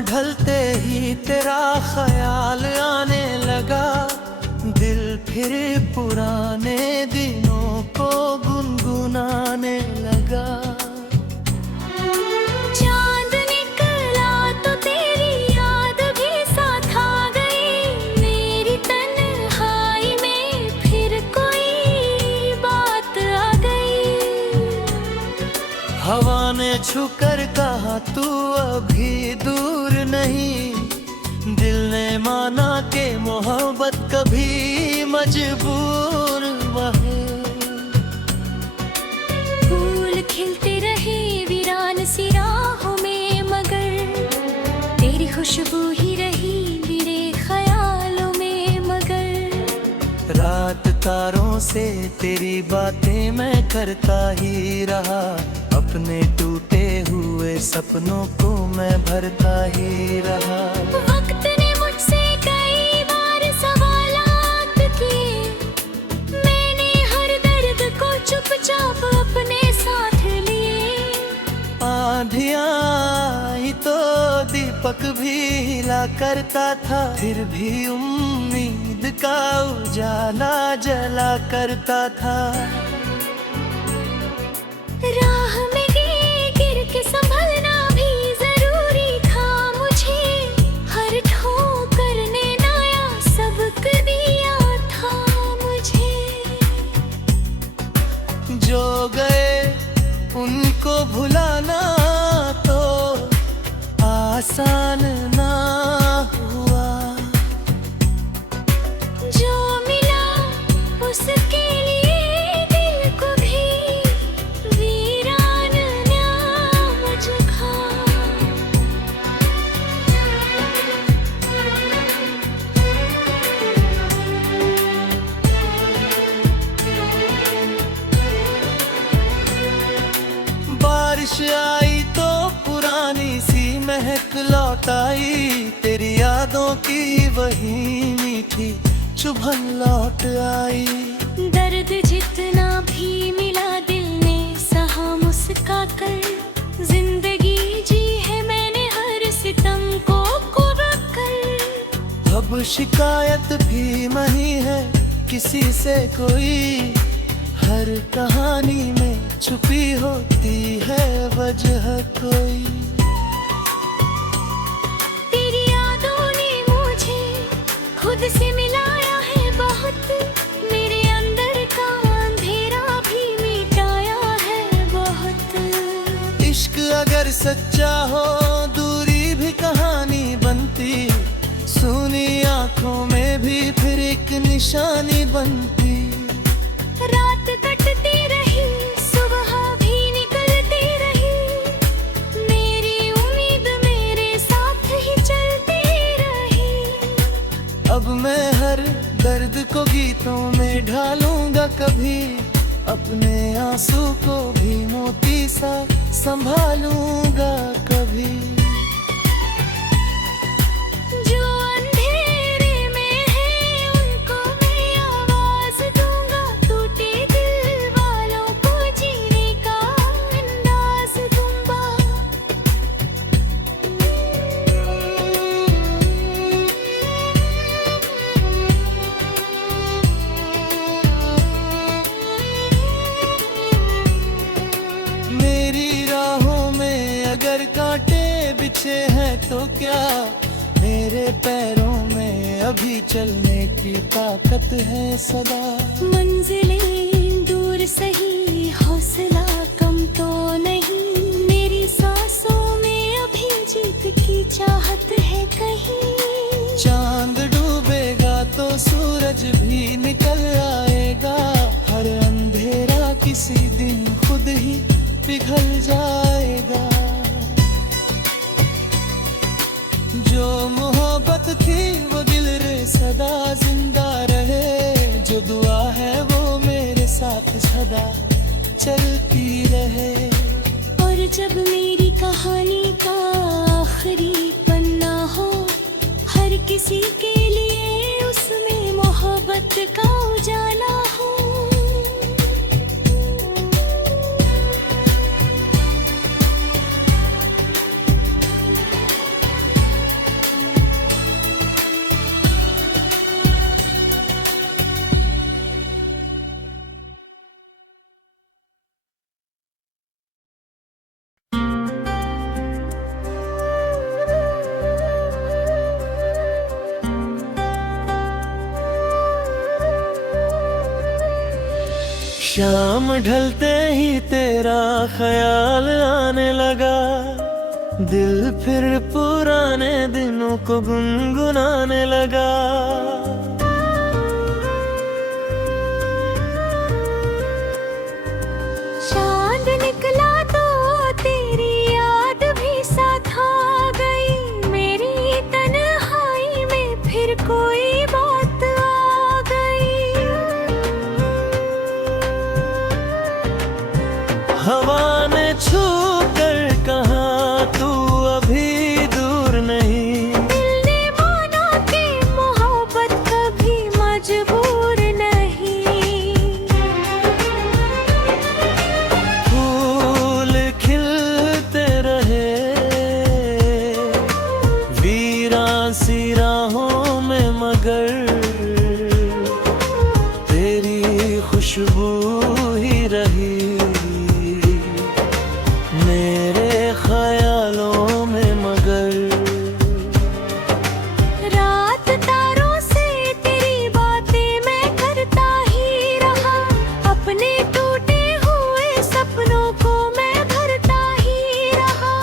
ढलते ही तेरा ख्याल आने लगा, दिल फिर पुराने दिनों को गुनगुनाने लगा। चांद निकला तो तेरी याद भी साथ आ गई, मेरी तन्हाई में फिर कोई बात आ गई। हवा ने छूकर कहा तू अभी दूर नहीं, दिल ने माना कि मोहब्बत कभी मजबूर वहे। फूल खिलते रहे वीरान सी राहों में, मगर तेरी खुशबू ही रही मेरे ख्यालों में। मगर रात तारों से तेरी बातें मैं करता ही रहा, अपने टूटे हुए सपनों को मैं भरता ही रहा। वक्त ने मुझसे कई बार सवालात किए, मैंने हर दर्द को चुपचाप अपने साथ लिए। आंधियां आई तो दीपक भी हिला करता था, फिर भी उम्मीद का उजाला जला करता था। राह में गिर के संभलना भी जरूरी था मुझे, हर ठोकर ने नया सबक दिया था मुझे। जो गए उनको भुलाना तो आसान ना हुआ, जो मिला उसके लिए दिल को भी वीरान न्याम जगा। बारिश आई तो पुरानी सी महक लौट आई, तेरी यादों की वही मीठी चुभन लौट आई। दर्द जितना भी मिला दिल ने सहा मुस्का कर, जिंदगी जी है मैंने हर सितम को कुर्ब कर। अब शिकायत भी नहीं है किसी से कोई, हर कहानी में छुपी होती है वजह कोई। तेरी यादों ने मुझे खुद से मिलाया है बहुत, मेरे अंदर का अंधेरा भी मिटाया है बहुत। इश्क अगर सच्चा हो दूरी भी कहानी बनती, सुनी आंखों में भी फिर एक निशानी बनती। रात कटती रही सुबह भी निकलती रही, मेरी उम्मीद मेरे साथ ही चलती रही। अब मैं हर दर्द को गीतों में ढालूंगा कभी, अपने आंसू को भी मोती सा संभालूंगा कभी। जो अंधेरे में है उनको मैं आवाज दूंगा, टूटे दिल वालों को जीने का अंदाज दूंगा। मेरी राहों में अगर कांटे बिछे हैं तो क्या, मेरे पैरों में अभी चलने की ताकत है सदा। मंजिलें दूर सही हौसला कम तो नहीं, मेरी सांसों में अभी जीत की चाहत है कहीं। चांद डूबेगा तो सूरज भी निकल आएगा, हर अंधेरा किसी दिन खुद ही पिघल जाएगा। जो मोहब्बत थी वो दिल रे सदा जिंदा रहे, जो दुआ है वो मेरे साथ सदा चलती रहे। और जब मेरी कहानी का आखिरी पन्ना हो, हर किसी के लिए उसमें मोहब्बत का उजाला हो। शाम ढलते ही तेरा ख्याल आने लगा, दिल फिर पुराने दिनों को गुनगुनाने लगा। चांद निकला तो तेरी याद भी साथ आ गई, मेरी तन्हाई में फिर कोई बात आ गई। हवा ने छू कर कहा तू अभी दूर नहीं, दिल ने माना कि मोहब्बत कभी मजबूर नहीं। फूल खिलते रहे वीरान सी राहों में, मगर तेरी खुशबू ही रही मेरे ख्यालों में। मगर रात तारों से तेरी बातें मैं करता ही रहा, अपने टूटे हुए सपनों को मैं भरता ही रहा।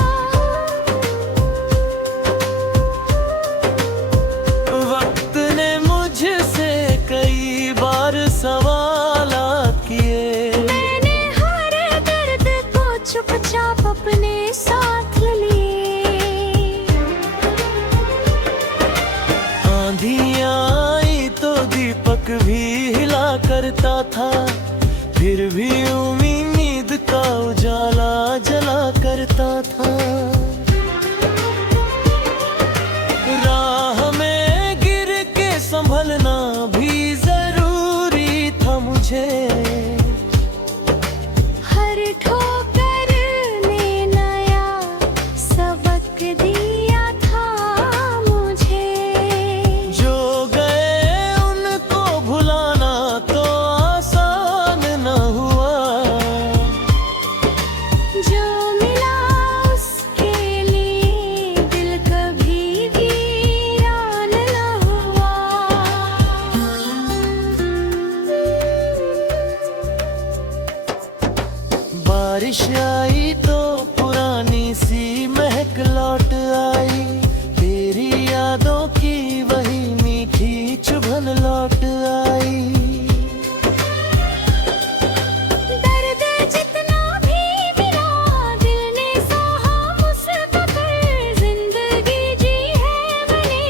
वक्त ने मुझसे कई बार सवालात किए, मैंने हर दर्द को चुपचाप अपने साथ लिए। आंधियां आई तो दीपक भी हिला करता था, फिर भी उम्मीद का उजाला जला करता था। राह में गिर के संभलना भी जरूरी था मुझे, हर ठोकर ने नया सबक दिया था मुझे। जो गए उनको भुलाना तो आसान न हुआ, जो मिला उसके लिए दिल कभी वीरान न हुआ। बारिश आई तो पुरानी सी महक लौट आई, तेरी यादों की वही मीठी चुभन लौट आई। दर्द जितना भी मिला दिल ने सहा मुझसे कर, जिंदगी जी है मैंने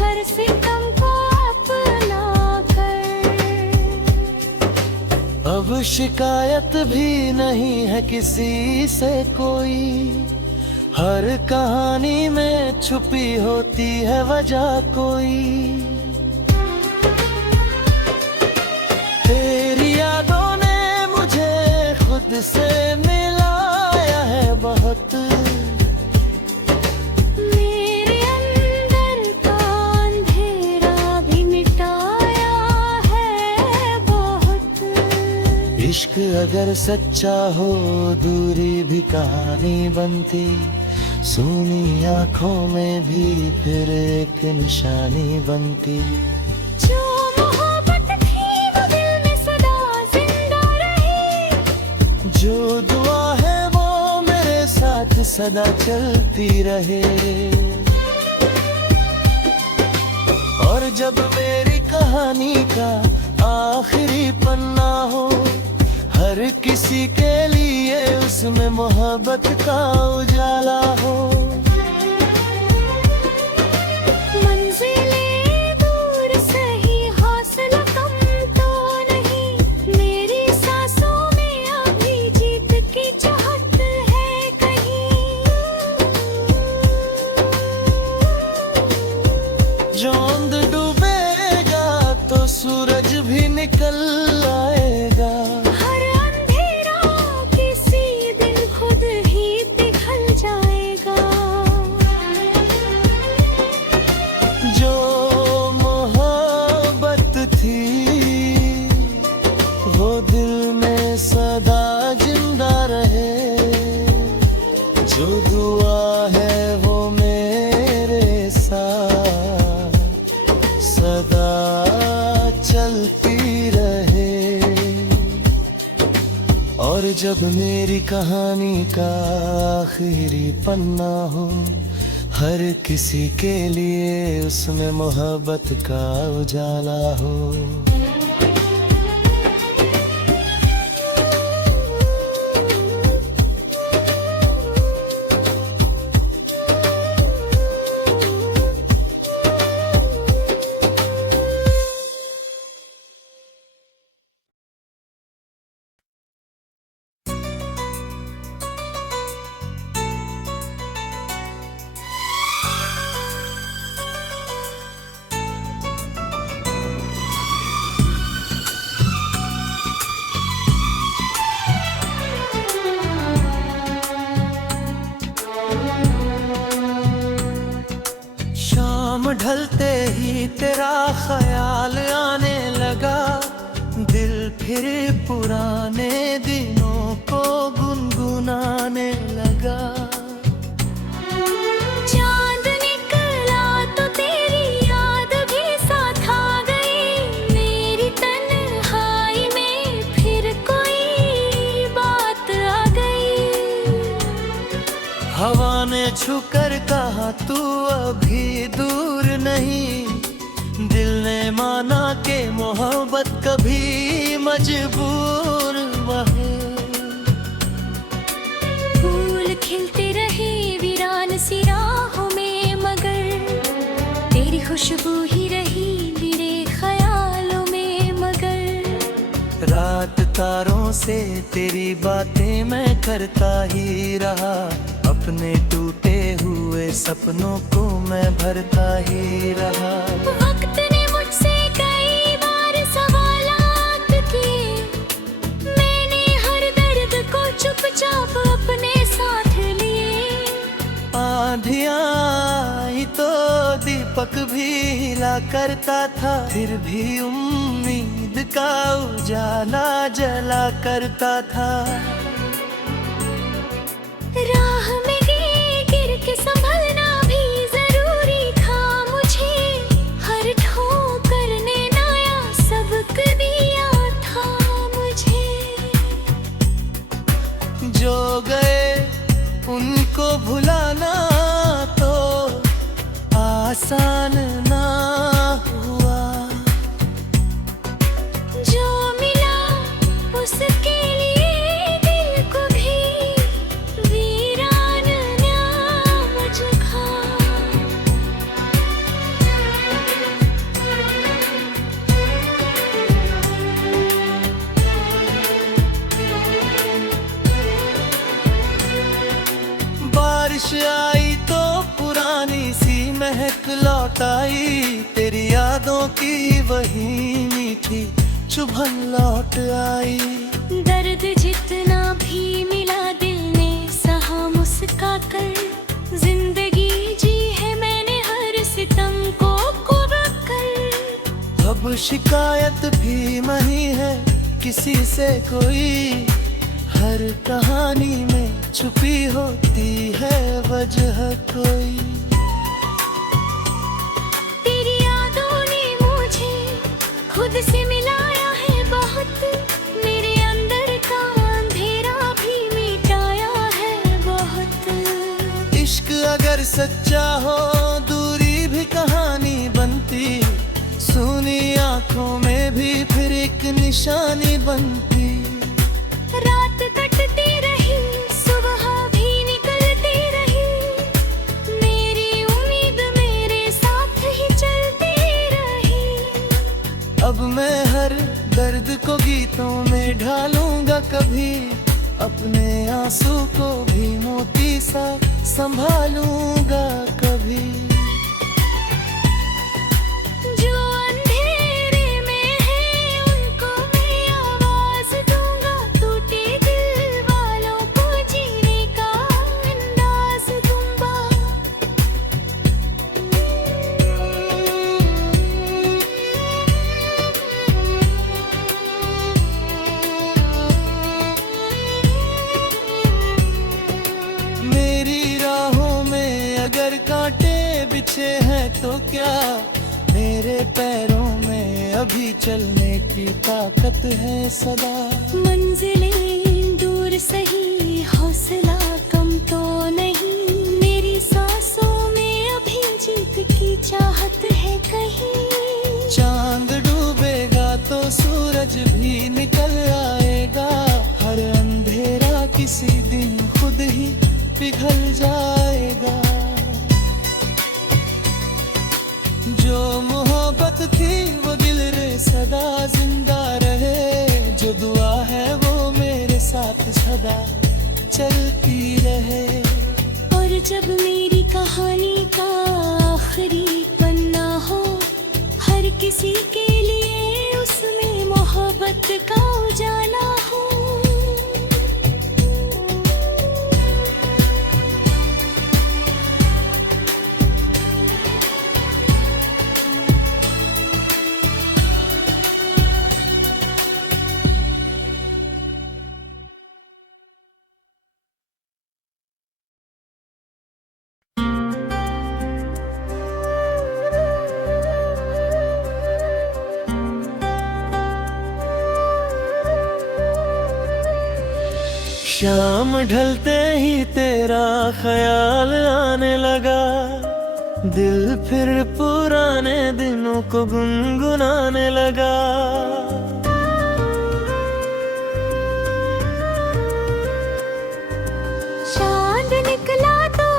हर सितम को अपना कर। अब शिकायत भी नहीं है किसी से कोई, हर कहानी में छुपी होती है वजह कोई। तेरी यादों ने मुझे खुद से मिलाया है बहुत, मेरे अंदर का अंधेरा भी मिटाया है बहुत। इश्क अगर सच्चा हो दूरी भी कहानी बनती, सूनी आंखों में भी फिर एक निशानी बनती। जो मोहब्बत थी वो दिल में सदा जिंदा रही, जो दुआ है वो मेरे साथ सदा चलती रहे। और जब मेरी कहानी का आखिरी पन्ना हो, हर किसी के लिए उसमें मोहब्बत का उजाला हो। मंजिलें दूर सही हौसला कम तो नहीं, मेरी सांसों में अभी जीत की चाहत है कहीं। चांद डूबेगा तो सूरज भी निकल आएगा, हर अंधेरा किसी दिन खुद ही पिघल जाएगा। जो मोहब्बत थी वो दिल में सदा जिंदा रहे, जो दुआ है वो मेरे साथ सदा चलती रहे। जब मेरी कहानी का आखिरी पन्ना हो, हर किसी के लिए उसमें मोहब्बत का उजाला हो। ढलते ही तेरा ख्याल आने लगा, दिल फिर पुराने दिनों को गुनगुनाने लगा। चांद निकला तो तेरी याद भी साथ आ गई, मेरी तन्हाई में फिर कोई बात आ गई। हवा ने छूकर कहा तू अभी दूर नहीं, दिल ने माना कि मोहब्बत कभी मजबूर वही। फूल खिलते रहे वीरान सी राहों में, मगर तेरी खुशबू ही रही मेरे ख्यालों में। मगर रात तारों से तेरी बातें मैं करता ही रहा, अपने टूटे हुए सपनों को मैं भरता ही रहा। वक्त ने मुझसे कई बार सवालात किए, मैंने हर दर्द को चुपचाप अपने साथ लिए। आंधियां आई तो दीपक भी हिला करता था, फिर भी उम्मीद का उजाला जला करता था। राह में गिर के संभलना भी जरूरी था मुझे, हर ठोकर ने नया सबक दिया था मुझे। जो गए उनको भुलाना तो आसान ना हुआ, जो मिला उसके लिए दिल को भी वीरान नाम जुखा। बारिश आई तो पुरानी सी महक लौट आई, तेरी यादों की वही मीठी चुभन लौट आई। दर्द जितना भी मिला दिल ने सहा मुस्का कर, जिंदगी जी है मैंने हर सितम को कुर्ब कर। अब शिकायत भी नहीं है किसी से कोई, हर कहानी में छुपी होती है वजह कोई। तेरी यादों ने मुझे खुद से मिलाया है बहुत, मेरे अंदर का अंधेरा भी मिटाया है बहुत। इश्क अगर सच्चा हो दूरी भी कहानी बनती, सुनी आंखों में भी फिर एक निशानी बनती। रात कटती रही सुबह भी निकलती रही, मेरी उम्मीद मेरे साथ ही चलती रही। अब मैं हर दर्द को गीतों में ढालूंगा कभी, अपने आंसू को भी मोती सा संभालूंगा कभी। जो अंधेरे में है उनको मैं आवाज दूंगा, टूटे दिल वालों को जीने का अंदाज दूंगा। मेरी राहों में अगर कांटे बिछे हैं तो क्या, मेरे पैरों में अभी चलने की ताकत है सदा। मंजिलें दूर पर सही हौसला कम तो नहीं, मेरी सांसों में अभी जीत की चाहत है कहीं। चांद डूबेगा तो सूरज भी निकल आएगा, हर अंधेरा किसी दिन खुद ही पिघल जाएगा। जो मोहब्बत थी वो दिल रे सदा जिंदा रहे, जो दुआ है वो मेरे साथ सदा चलती रहे। और जब मेरी कहानी का आखिरी पन्ना हो, हर किसी के लिए उसमें मोहब्बत का उजाला हो। शाम ढलते ही तेरा ख्याल आने लगा, दिल फिर पुराने दिनों को गुनगुनाने लगा। चांद निकला तो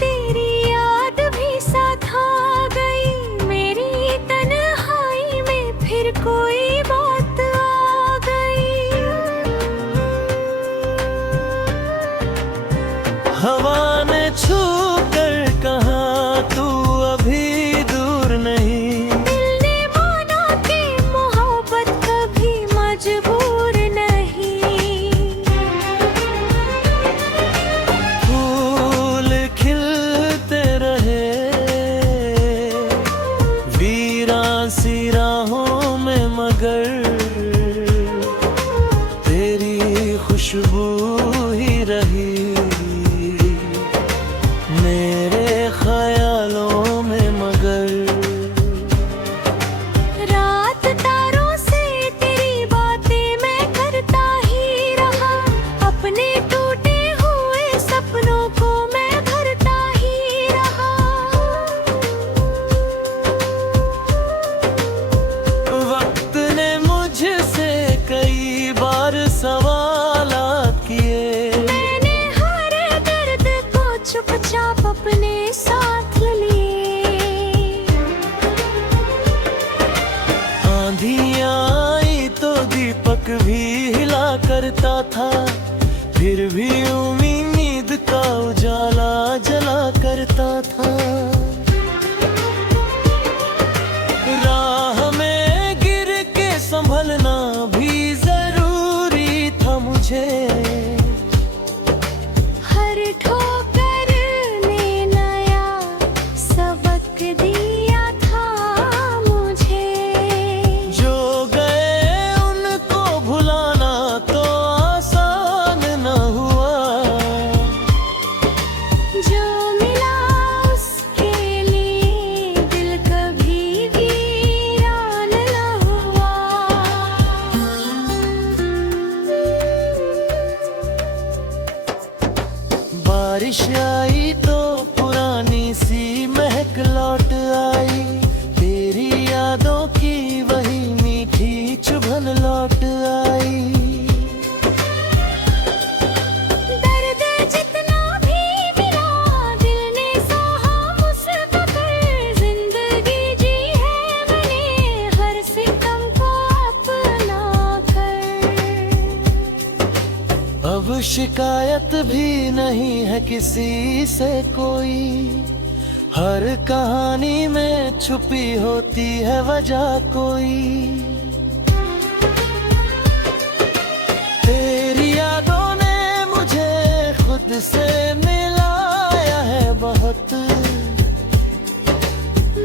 तेरी याद भी साथ आ गई, मेरी तन्हाई में फिर कोई बात आ गई। हवा ने छू कर कहा तू अभी दूर नहीं, दिल ने माना कि मोहब्बत कभी मजबूर नहीं। फूल खिलते रहे वीरान सी राहों में, मगर तेरी खुशबू ही रही मेरे ख्यालों में। मगर रात तारों से तेरी बातें मैं करता ही रहा, अपने टूटे हुए सपनों को मैं भरता ही रहा। वक्त ने मुझसे कई बार सवालात किए, मैंने हर दर्द को चुपचाप अपने साथ लिए। आंधियां आई तो दीपक भी हिला करता था, फिर भी उम्मीद का उजाला जला करता था। राह में गिर के संभलना भी जरूरी था मुझे, हर ठोकर ने नया सबक दिया था मुझे। जो गए उनको भुलाना तो आसान न हुआ, जो मिला उसके लिए दिल कभी वीरान न हुआ। बारिश आई तो पुरानी सी महक लौट आई, तेरी यादों की वही मीठी चुभन लौट आई। दर्द जितना भी मिला दिल ने सहा मुस्का कर, जिंदगी जी है मैंने हर सितम को अपना कर। अब शिकायत भी नहीं है किसी से कोई, हर कहानी में छुपी होती है वजह कोई। तेरी यादों ने मुझे खुद से मिलाया है बहुत,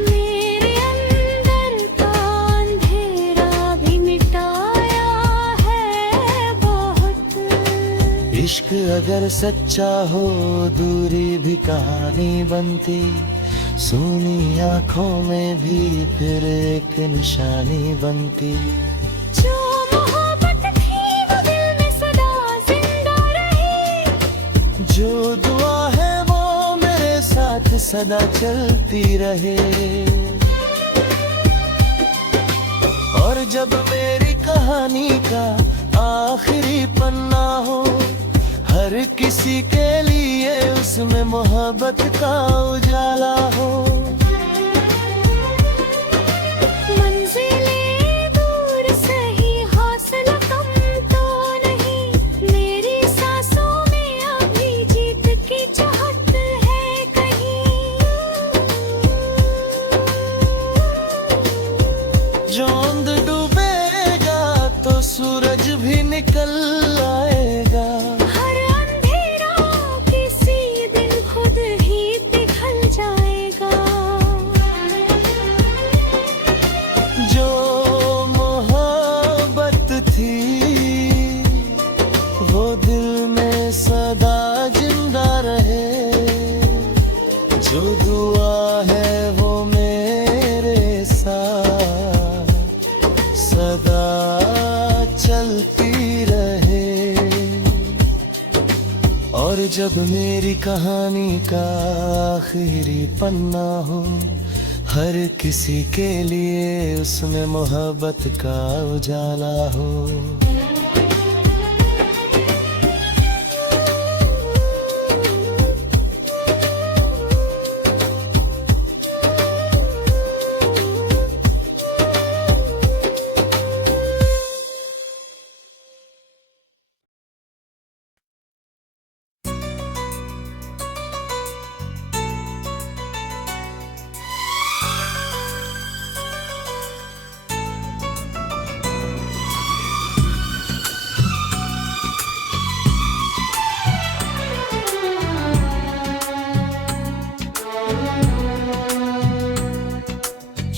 मेरे अंदर का अंधेरा भी मिटाया है बहुत। इश्क अगर सच्चा हो दूरी भी कहानी बनती, सूनी आंखों में भी फिर एक निशानी बनती। जो मोहब्बत थी वो दिल में सदा जिंदा जो दुआ है वो मेरे साथ सदा चलती रहे। और जब मेरी कहानी का आखिरी पन्ना हो, हर किसी के लिए उसमें मोहब्बत का उजाला हो। मंजिलें दूर सही, हौसला कम तो नहीं, मेरी सांसों में अभी जीत की चाहत है कहीं। चांद डूबेगा तो सूरज भी निकल आएगा। हर अंधेरा किसी दिन खुद ही पिघल जाएगा। जो मोहब्बत थी वो दिल में सदा जिंदा रहे। जो दुआ है वो मेरे साथ सदा चलती रहे। और जब मेरी कहानी का आखिरी पन्ना हो, हर किसी के लिए उसमें मोहब्बत का उजाला हो।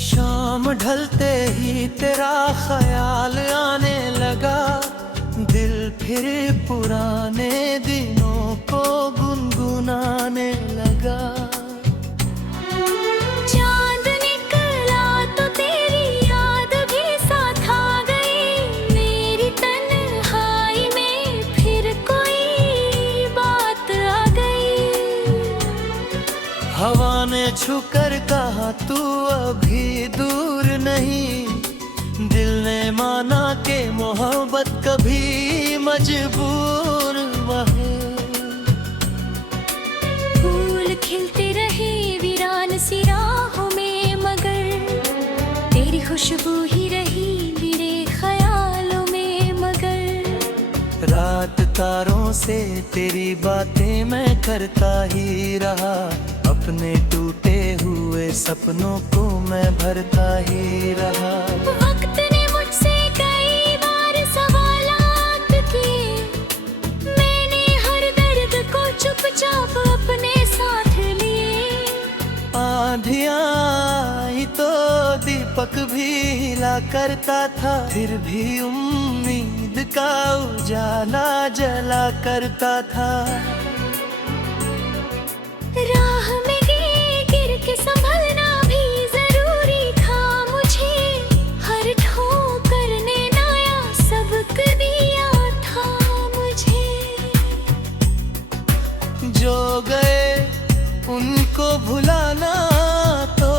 शाम ढलते ही तेरा ख्याल आने लगा, दिल फिर पुराने दिनों को गुनगुनाने लगा। चांद निकला तो तेरी याद भी साथ आ गई, मेरी तन्हाई में फिर कोई बात आ गई। हवा ने छूकर कहा तू अभी दूर नहीं, दिल ने माना कि मोहब्बत कभी मजबूर वह। फूल खिलते रहे वीरान सी राहों में, मगर तेरी खुशबू ही रही मेरे ख्यालों में। मगर रात तारों से तेरी बातें मैं करता ही रहा, अपने टूटे हुए सपनों को मैं भरता ही रहा। वक्त ने मुझसे कई बार सवालात किए, मैंने हर दर्द को चुपचाप अपने साथ लिए। आंधियां आई तो दीपक भी हिला करता था, फिर भी उम्मीद का उजाला जला करता था। राह में गिर के संभलना भी जरूरी था मुझे, हर ठोकर ने नया सबक दिया था मुझे। जो गए उनको भुलाना तो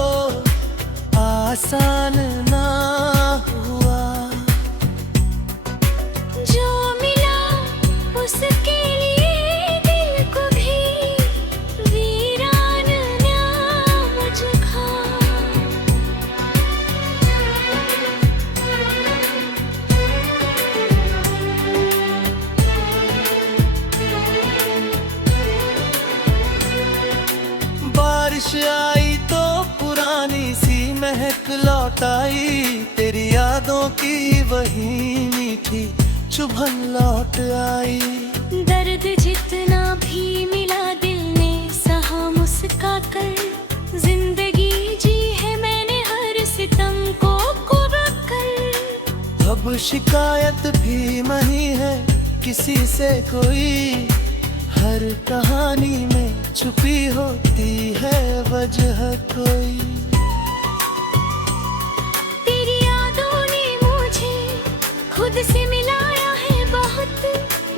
आसान ना हुआ, जो मिला उसके लिए दिल को भी वीरान न्याज खा। बारिश आई तो पुरानी सी महक लौट आई, तेरी यादों की वही मीठी चुभन लौट आई। दर्द जितना भी मिला दिल ने सहा मुस्का कर, जिंदगी जी है मैंने हर सितम को कुर्ब कर। अब शिकायत भी नहीं है किसी से कोई, हर कहानी में छुपी होती है वजह कोई। तेरी यादों ने मुझे खुद से मिलाया है बहुत,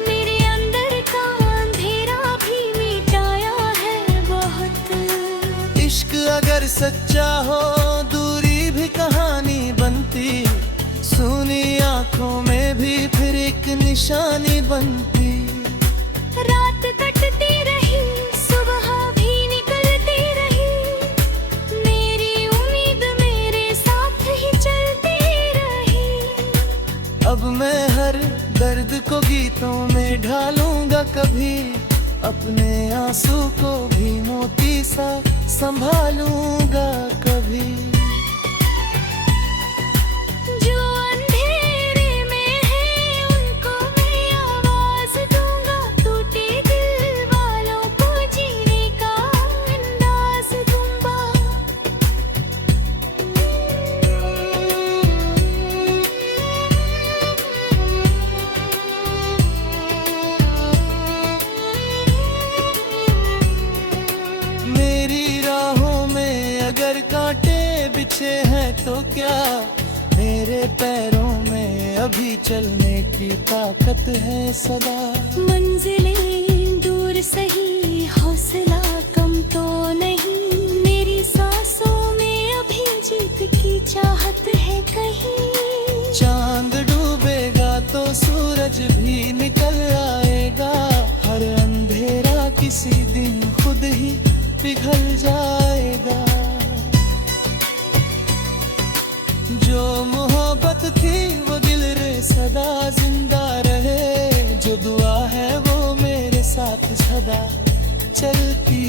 मेरे अंदर का अंधेरा भी इश्क अगर सच्चा हो दूरी भी कहानी बनती, सुनी आंखों में भी फिर एक निशानी बनती। रात कटती रही, सुबह भी निकलती रही, मेरी उम्मीद मेरे साथ ही चलती रही। अब मैं हर दर्द को गीतों में ढालूंगा कभी, अपने आंसू को भी मोती सा संभालूंगा कभी। जो अंधेरे में है उनको मैं आवाज दूंगा, टूटे दिल वालों को जीने का अंदाज दूंगा। मेरी राहों में अगर कांटे बिछे हैं तो क्या, मेरे पैरों में अभी चलने की ताकत है सदा। मंजिलें दूर सही, हौसला कम तो नहीं, मेरी सांसों में अभी जीत की चाहत है कहीं। चांद डूबेगा तो सूरज भी निकल आएगा, हर अंधेरा किसी दिन खुद ही पिघल जाएगा। जो मोहब्बत थी वो दिल रे सदा जिंदा रहे, जो दुआ है वो मेरे साथ सदा चलती